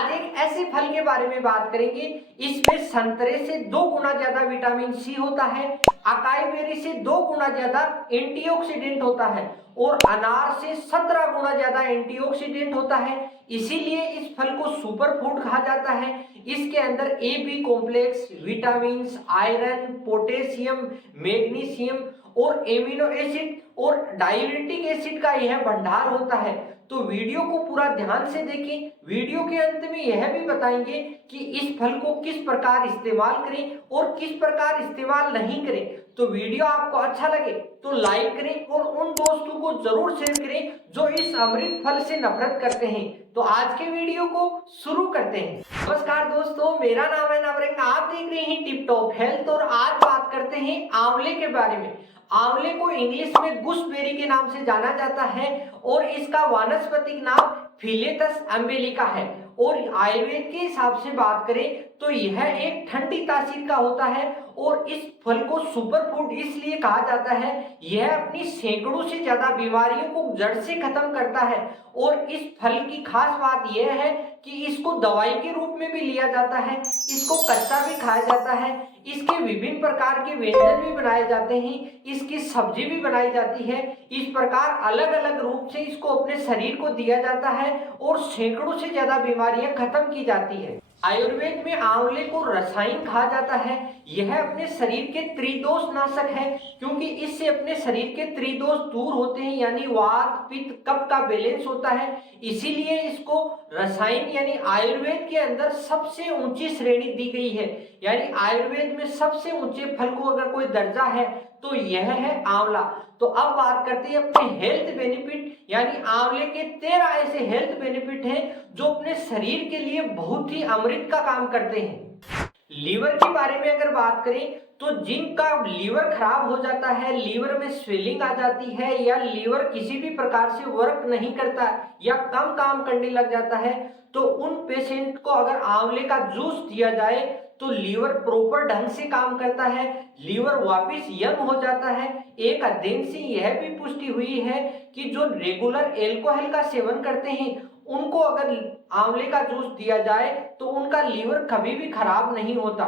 आज एक ऐसे फल के बारे में बात करेंगे, इसमें संतरे से 2 गुना ज्यादा विटामिन सी होता है, अकाई बेरी से 2 गुना ज्यादा एंटीऑक्सीडेंट होता है और अनार से 17 गुना ज्यादा एंटीऑक्सीडेंट होता है। इसीलिए इस फल को सुपर फूड कहा जाता है। इसके अंदर A B complex, vitamin, iron, potassium, magnesium और एमिनो एसिड और डाययूरेटिक एसिड का यह भंडार होता है। तो वीडियो को पूरा ध्यान से देखें। वीडियो के अंत में यह भी बताएंगे कि इस फल को किस प्रकार इस्तेमाल करें और किस प्रकार इस्तेमाल नहीं करें। तो वीडियो आपको अच्छा लगे तो लाइक करें और उन दोस्तों को जरूर शेयर करें जो इस अमृत फल से नफरत करते हैं। तो आज के वीडियो को शुरू करते हैं। नमस्कार दोस्तों, मेरा नाम है नवरंग, आप देख रहे हैं टिप टॉप हेल्थ और आज बात करते हैं आंवले के बारे में। आंवले को इंग्लिश में गुसबेरी के नाम से जाना जाता है और इसका वानस्पतिक नाम फिलेटस अम्बेलिका है और आयुर्वेद के हिसाब से बात करें तो यह एक ठंडी तासीर का होता है और इस फल को सुपर फूड इसलिए कहा जाता है। यह अपनी सैकड़ों से ज्यादा बीमारियों को जड़ से खत्म करता है और इस फल की खास बात यह है कि इसको दवाई के रूप में भी लिया जाता है, इसको कच्चा भी खाया जाता है, इसके विभिन्न प्रकार के व्यंजन भी बनाए जाते हैं, इसकी सब्जी भी बनाई जाती है। इस प्रकार अलग अलग रूप से इसको अपने शरीर को दिया जाता है और सैकड़ों से ज्यादा बीमारियां खत्म की जाती है। आयुर्वेद में आंवले को रसायन कहा जाता है। यह अपने शरीर के त्रिदोष नाशक है क्योंकि इससे अपने शरीर के त्रिदोष दूर होते हैं, यानी वात पित्त कफ का बैलेंस होता है। इसीलिए इसको रसायन यानी आयुर्वेद के अंदर सबसे ऊंची श्रेणी दी गई है। यानी आयुर्वेद में सबसे ऊंचे फल को अगर कोई दर्जा है तो यह है आंवला। तो अब बात करते हैं अपने हेल्थ बेनिफिट, यानी आंवले के 13 ऐसे हेल्थ बेनिफिट हैं जो अपने शरीर के लिए बहुत ही अमृत का काम करते हैं। लीवर के बारे में अगर बात करें तो जिनका लीवर खराब हो जाता है, लीवर में स्वेलिंग आ जाती है या लीवर किसी भी प्रकार से वर्क नहीं करता या कम काम करने लग जाता है, तो उन पेशेंट को अगर आंवले का जूस दिया जाए तो लीवर प्रॉपर ढंग से काम करता है, लीवर वापस यंग हो जाता है। एक अध्ययन से यह भी पुष्टि हुई है कि जो रेगुलर एल्कोहल का सेवन करते हैं उनको अगर आंवले का जूस दिया जाए तो उनका लीवर कभी भी खराब नहीं होता।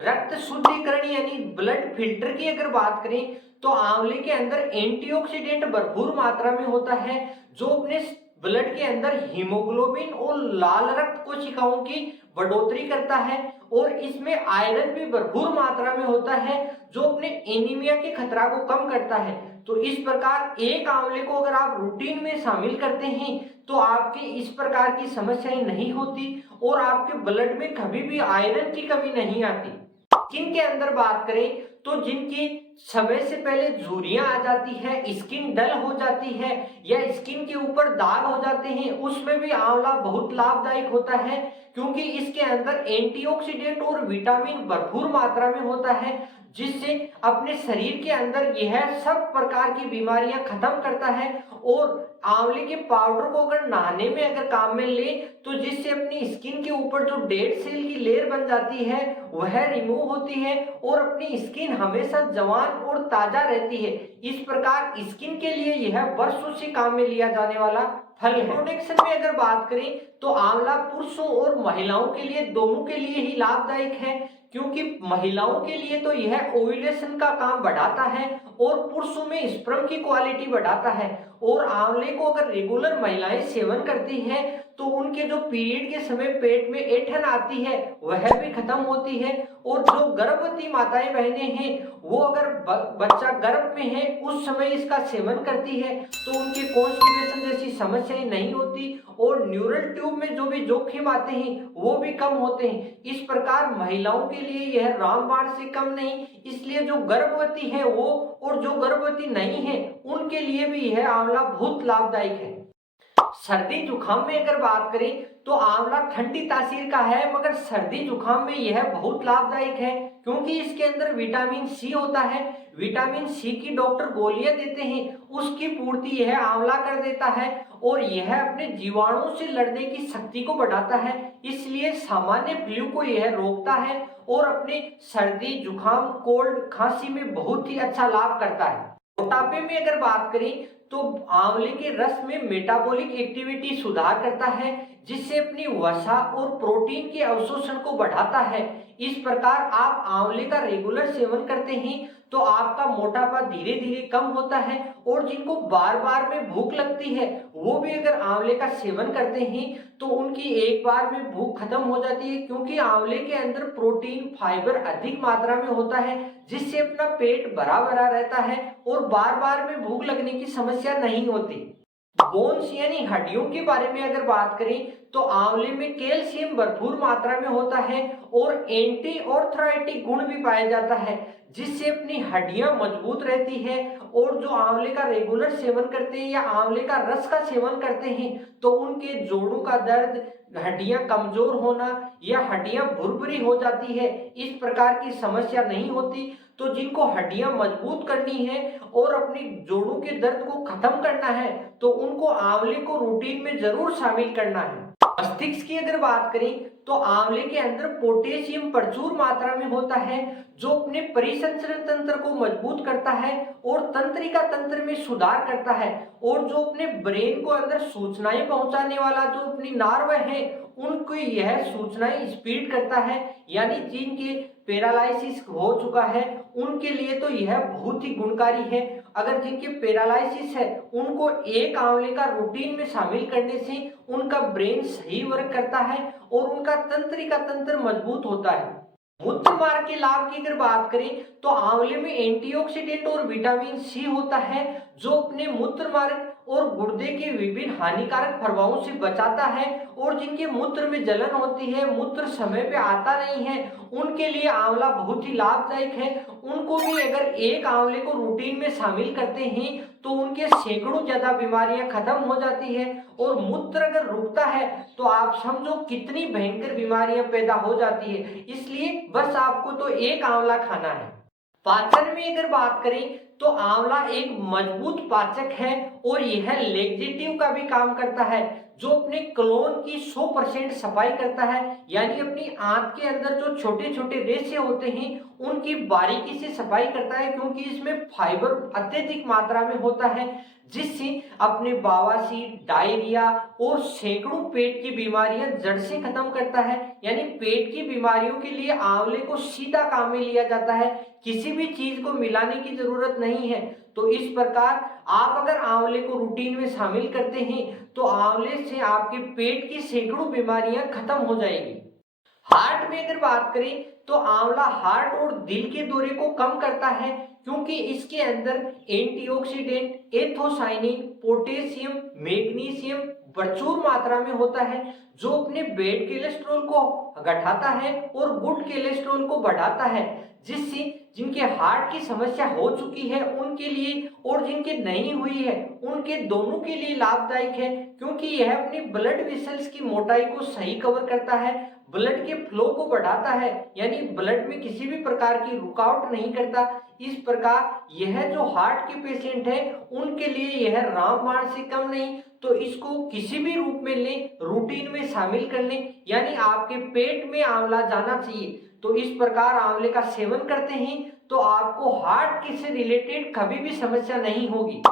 रक्त शुद्धिकरण यानी ब्लड फिल्टर की अगर बात करें तो आंवले के अंदर एंटीऑक्सीडेंट भरपूर मात्रा में होता है जो अपने ब्लड के अंदर हीमोग्लोबिन और लाल रक्त कोशिकाओं की बढ़ोतरी करता है और इसमें आयरन भी भरपूर मात्रा में होता है जो अपने एनीमिया के खतरा को कम करता है। तो इस प्रकार एक आंवले को अगर आप रूटीन में शामिल करते हैं तो आपकी इस प्रकार की समस्याएं नहीं होती और आपके ब्लड में कभी भी आयरन की कमी नहीं आती। स्किन के अंदर बात करें तो जिनकी समय से पहले झुर्रियां आ जाती है, स्किन डल हो जाती है या स्किन के ऊपर दाग हो जाते हैं, उसमें भी आंवला बहुत लाभदायक होता है क्योंकि इसके अंदर एंटीऑक्सीडेंट और विटामिन भरपूर मात्रा में होता है जिससे अपने शरीर के अंदर यह सब प्रकार की बीमारियां खत्म करता है। और आंवले के पाउडर को अगर नहाने में अगर काम में ले तो जिससे अपनी स्किन के ऊपर जो डेड सेल की लेयर बन जाती है वह रिमूव होती है और अपनी स्किन हमेशा जवान और ताजा रहती है। इस प्रकार स्किन के लिए यह वर्षों से काम में लिया जाने वाला फल है। प्रोटेक्शन में अगर बात करें तो आंवला पुरुषों और महिलाओं के लिए दोनों के लिए ही लाभदायक है क्योंकि महिलाओं के लिए तो यह ओव्यूलेशन का काम बढ़ाता है और पुरुषों में स्पर्म की क्वालिटी बढ़ाता है। और आंवले को अगर रेगुलर महिलाएं सेवन करती हैं तो उनके जो पीरियड के समय पेट में ऐंठन आती है वह भी खत्म होती है और जो गर्भवती माताएं बहनें हैं वो अगर बच्चा गर्भ में है उस समय इसका सेवन करती है तो उनके कॉन्स्टिपेशन जैसी समस्याएं नहीं होती और न्यूरल ट्यूब में जो भी जोखिम आते हैं वो भी कम होते हैं। इस प्रकार महिलाओं के लिए यह रामबाण से कम नहीं, इसलिए जो गर्भवती है वो और जो गर्भवती नहीं है उनके लिए भी यह आंवला बहुत लाभदायक है। सर्दी जुकाम में अगर बात करें तो आंवला ठंडी तासीर का है मगर सर्दी जुकाम में यह बहुत लाभदायक है क्योंकि इसके अंदर विटामिन सी होता है। विटामिन सी की डॉक्टर गोलियां देते हैं, उसकी पूर्ति यह आंवला कर देता है और यह अपने जीवाणुओं से लड़ने की शक्ति को बढ़ाता है, इसलिए सामान्य फ्लू को यह रोकता है और अपने सर्दी जुकाम कोल्ड खांसी में बहुत ही अच्छा लाभ करता है। मोटापे में अगर बात करें तो आंवले के रस में मेटाबॉलिक एक्टिविटी सुधार करता है, जिससे अपनी वसा और प्रोटीन के अवशोषण को बढ़ाता है। इस प्रकार आप आंवले का रेगुलर सेवन करते हैं तो आपका मोटापा धीरे धीरे कम होता है, और जिनको बार बार में भूख लगती है वो भी अगर आंवले का सेवन करते हैं तो उनकी एक बार में भूख खत्म हो जाती है, क्योंकि आंवले के अंदर प्रोटीन फाइबर अधिक मात्रा में होता है, जिससे अपना पेट भरा भरा रहता है और बार बार में भूख लगने की समस्या नहीं होती। बोन्स यानी हड्डियों के बारे में अगर बात करें तो आंवले में कैल्शियम भरपूर मात्रा में होता है और एंटी ऑर्थराइटिक गुण भी पाया जाता है, जिससे अपनी हड्डियां मजबूत रहती है। और जो आंवले का रेगुलर सेवन करते हैं या आंवले का रस का सेवन करते हैं तो उनके जोड़ों का दर्द, हड्डियां कमजोर होना या हड्डियां भुरभुरी हो जाती है, इस प्रकार की समस्या नहीं होती। तो जिनको हड्डियां मजबूत करनी है और अपनी जोड़ों के दर्द को खत्म करना है तो उनको आंवले को रूटीन में जरूर शामिल करना है। मस्तिष्क की अगर बात करें तो आंवले के अंदर पोटेशियम प्रचुर मात्रा में होता है, जो अपने परिसंचरण तंत्र को मजबूत करता है और तंत्रिका तंत्र में सुधार करता है, और जो अपने ब्रेन को अंदर सूचनाएं पहुंचाने वाला जो अपनी नार्व है उनको यह सूचनाएं स्पीड करता है। यानी जिनके पैरालिसिस हो चुका है उनके लिए तो यह बहुत ही गुणकारी है। अगर जिनके पैरालिसिस है उनको एक आंवले का रूटीन में शामिल करने से उनका ब्रेन सही वर्क करता है और उनका तंत्रिका तंत्र मजबूत होता है। मूत्र मार्ग के लाभ की अगर बात करें तो आंवले में एंटीऑक्सीडेंट और विटामिन सी होता है, जो अपने मूत्र मार्ग और गुर्दे के विभिन्न हानिकारक प्रभावों से बचाता है। और जिनके मूत्र में जलन होती है, मूत्र समय पे आता नहीं है, उनके लिए आंवला बहुत ही लाभदायक है। उनको भी अगर एक आंवले को रूटीन में शामिल करते हैं तो उनके सैकड़ों ज्यादा बीमारियां खत्म हो जाती है। और मूत्र अगर रुकता है तो आप समझो कितनी भयंकर बीमारियां पैदा हो जाती है। इसलिए बस आपको तो एक आंवला खाना है। पाचन में अगर बात करें तो आंवला एक मजबूत पाचक है और यह लेक्जेटिव का भी काम करता है, जो अपने क्लोन की 100% सफाई करता है। यानी अपनी आंत के अंदर जो छोटे छोटे रेशे होते हैं उनकी बारीकी से सफाई करता है, क्योंकि इसमें फाइबर अत्यधिक मात्रा में होता है, जिससे अपने बवासीर, डायरिया और सैकड़ों पेट की बीमारियां जड़ से खत्म करता है। यानी पेट की बीमारियों के लिए आंवले को सीधा काम में लिया जाता है, किसी भी चीज को मिलाने की जरूरत नहीं है। तो इस प्रकार आप अगर आंवले को रूटीन में शामिल करते हैं तो आंवले से आपके पेट की सैकड़ों बीमारियां खत्म हो जाएगी। हार्ट में अगर बात करें तो आंवला हार्ट और दिल के दौरे को कम करता है, क्योंकि इसके अंदर एंटीऑक्सीडेंट, एथोसाइनिन, पोटेशियम, मैग्नीशियम प्रचुर मात्रा में होता है, जो अपने बैड कोलेस्ट्रॉल को घटाता है और गुड कोलेस्ट्रॉल को बढ़ाता है, जिससे जिनके हार्ट की समस्या हो चुकी है उनके लिए और जिनके नहीं हुई है उनके दोनों के लिए लाभदायक है, क्योंकि यह अपनी ब्लड वेसल्स की मोटाई को सही कवर करता है, ब्लड के फ्लो को बढ़ाता है, यानी ब्लड में किसी भी प्रकार की रुकावट नहीं करता। इस प्रकार यह जो हार्ट के पेशेंट है उनके लिए यह रामबाण से कम नहीं, तो इसको किसी भी रूप में लें, रूटीन में शामिल कर लें, यानी आपके पेट में आंवला जाना चाहिए। तो इस प्रकार आंवले का सेवन करते हैं तो आपको हार्ट से रिलेटेड कभी भी समस्या नहीं होगी।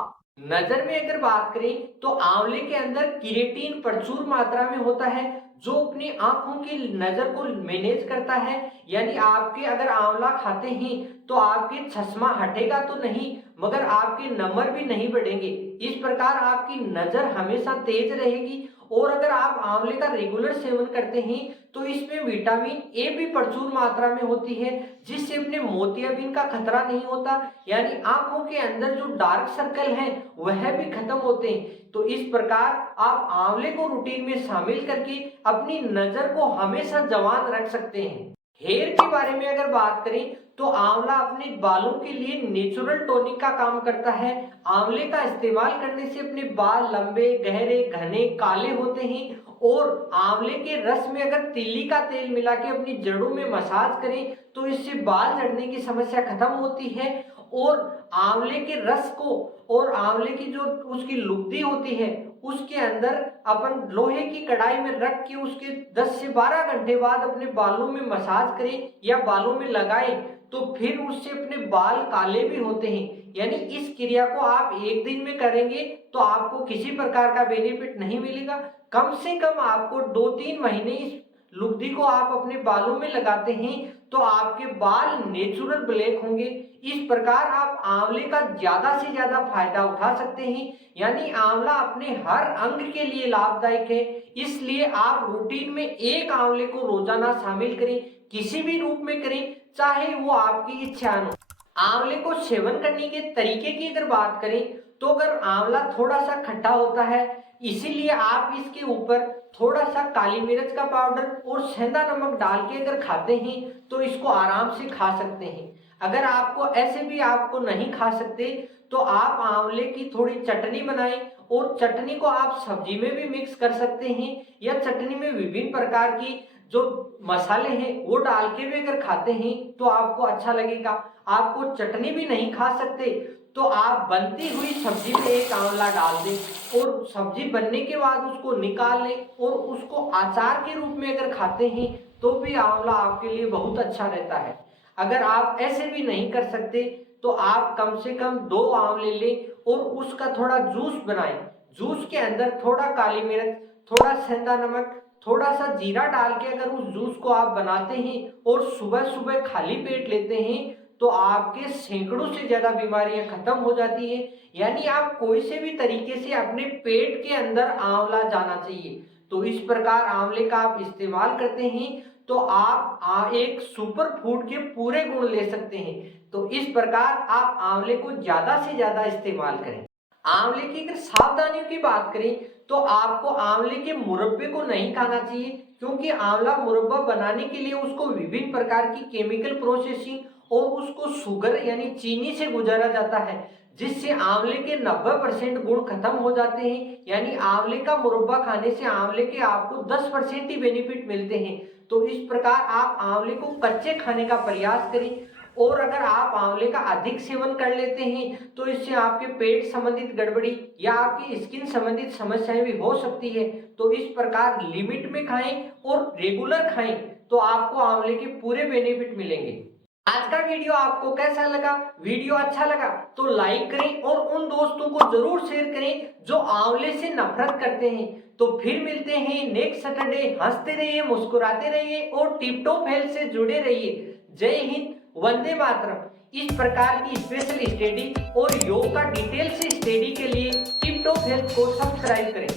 नजर में अगर बात करें तो आंवले के अंदर किरेटिन प्रचुर मात्रा में होता है, जो अपनी आंखों की नजर को मैनेज करता है। यानी आपके अगर आंवला खाते हैं तो आपके चश्मा हटेगा तो नहीं, मगर आपके नंबर भी नहीं बढ़ेंगे। इस प्रकार आपकी नजर हमेशा तेज रहेगी। और अगर आप आंवले का रेगुलर सेवन करते हैं तो इसमें विटामिन ए भी प्रचुर मात्रा में होती है, जिससे अपने मोतियाबिंद का खतरा नहीं होता, यानी आंखों के अंदर जो डार्क सर्कल है वह भी खत्म होते हैं। तो इस प्रकार आप आंवले को रूटीन में शामिल करके अपनी नजर को हमेशा जवान रख सकते हैं। हेयर के बारे में अगर बात करें तो आंवला अपने बालों के लिए नेचुरल टॉनिक का काम करता है। आंवले का इस्तेमाल करने से अपने बाल लंबे, गहरे, घने, काले होते हैं। और आंवले के रस में अगर तिल्ली का तेल मिला के अपनी जड़ों में मसाज करें तो इससे बाल झड़ने की समस्या खत्म होती है। और आंवले के रस को और आंवले की जो उसकी लुगदी होती है उसके अंदर अपन लोहे की कढ़ाई में रख के उसके 10 से 12 घंटे बाद अपने बालों में मसाज करें या बालों में लगाएं तो फिर उससे अपने बाल काले भी होते हैं। यानी इस क्रिया को आप एक दिन में करेंगे तो आपको किसी प्रकार का बेनिफिट नहीं मिलेगा। कम से कम आपको 2-3 महीने इस लुगदी को आप अपने बालों में लगाते हैं तो आपके बाल नेचुरल ब्लैक होंगे। इस प्रकार आप आंवले का ज्यादा से ज्यादा फायदा उठा सकते हैं। यानी आंवला अपने हर अंग के लिए लाभदायक है, इसलिए आप रूटीन में एक आंवले को रोजाना शामिल करें, किसी भी रूप में करें, चाहे वो आपकी इच्छा हो। आंवले को सेवन करने के तरीके की अगर बात करें तो अगर आंवला थोड़ा सा खट्टा होता है, इसीलिए आप इसके ऊपर थोड़ा सा काली मिर्च का पाउडर और सेंधा नमक डाल के अगर खाते हैं तो इसको आराम से खा सकते हैं। अगर आपको ऐसे भी आपको नहीं खा सकते तो आप आंवले की थोड़ी चटनी बनाएं और चटनी को आप सब्जी में भी मिक्स कर सकते हैं, या चटनी में विभिन्न प्रकार की जो मसाले हैं वो डाल के भी अगर खाते हैं तो आपको अच्छा लगेगा। आपको चटनी भी नहीं खा सकते तो आप बनती हुई सब्जी में एक आंवला डाल दें और सब्जी बनने के बाद उसको निकाल लें और उसको अचार के रूप में अगर खाते हैं तो भी आंवला आपके लिए बहुत अच्छा रहता है। अगर आप ऐसे भी नहीं कर सकते तो आप कम से कम 2 आंवले लें और उसका थोड़ा जूस बनाएं। जूस के अंदर थोड़ा काली मिर्च, थोड़ा सेंधा नमक, थोड़ा सा जीरा डाल के अगर उस जूस को आप बनाते हैं और सुबह सुबह खाली पेट लेते हैं तो आपके सैकड़ों से ज्यादा बीमारियां खत्म हो जाती है। यानी आप कोई से भी तरीके से अपने पेट के अंदर आंवला जाना चाहिए। तो इस प्रकार आंवले का आप इस्तेमाल करते हैं तो आप एक सुपर फूड के पूरे गुण ले सकते हैं। तो इस प्रकार आप आंवले को ज्यादा से ज्यादा इस्तेमाल करें। आंवले की अगर सावधानियों की बात करें तो आपको आंवले के मुरब्बे को नहीं खाना चाहिए, क्योंकि आंवला मुरब्बा बनाने के लिए उसको विभिन्न प्रकार की केमिकल प्रोसेसिंग और उसको शुगर यानी चीनी से गुजारा जाता है, जिससे आंवले के 90% गुण खत्म हो जाते हैं। यानी आंवले का मुरब्बा खाने से आंवले के आपको 10% ही बेनिफिट मिलते हैं। तो इस प्रकार आप आंवले को कच्चे खाने का प्रयास करें, और अगर आप आंवले का अधिक सेवन कर लेते हैं तो इससे आपके पेट संबंधित गड़बड़ी या आपकी स्किन संबंधित समस्याएं भी हो सकती है। तो इस प्रकार लिमिट में खाएं और रेगुलर खाएं तो आपको आंवले के पूरे बेनिफिट मिलेंगे। आज का वीडियो आपको कैसा लगा? वीडियो अच्छा लगा तो लाइक करें और उन दोस्तों को जरूर शेयर करें जो आंवले से नफरत करते हैं। तो फिर मिलते हैं नेक्स्ट सैटरडे। हंसते रहिए, मुस्कुराते रहिए और टिप टॉप हेल्थ से जुड़े रहिए। जय हिंद, वंदे मातरम। इस प्रकार की स्पेशल स्टडी और योग का डिटेल से स्टडी के लिए टिप टॉप हेल्थ को सब्सक्राइब करें।